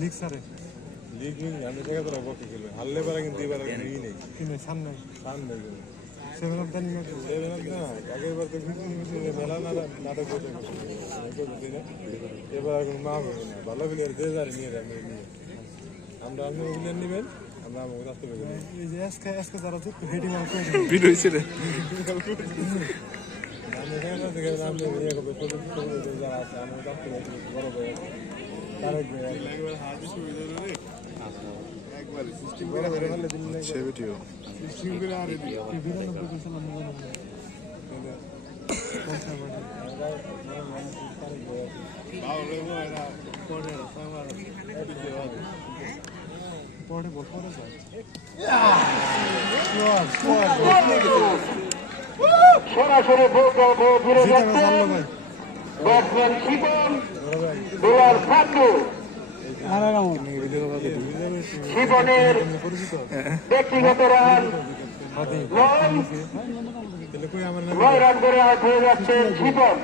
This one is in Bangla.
লিগ স্যারে লিগ নিয়ে আমি জায়গা তোরা বকে খেলবে হারলে পারা কিন্তু এবার ই নেই কিনে সামনে সামনে seven of the new seven না আগের বার তো মেলা নাটক করতে এবার আর কোনো মা হবে না ভালো প্লেয়ার যে যারে নিয়ে যান আমরা আপনি প্লেয়ার নেবেন আমরা আমাকে রাখতে পারি এই যে এসকে যারা যুক্ত হেডিং আউট করে ভিডিও হয়েছে রে আমি এখানে থেকে আমি ইয়ে করবো ছোটো যারা আছে আমি রাখতে পারি বড় ভাই তারেক ভাই একবার হাতে সুবিধা রে একবার সিস্টেম করে ফেলে দিন না সে ভিডিও সিস্টেম করে আরে দিই 92% আমি জানি কোনটা বড় বাবরে বড়া পড়ে সামার পড়ে বড় যায় সরাসরি ঘুরে যাচ্ছেন ব্যাটসম্যান শিবন বোলার ফান্ডু শিবনের ব্যক্তিগত রান 9 রান করে আউট হয়ে যাচ্ছেন শিবন।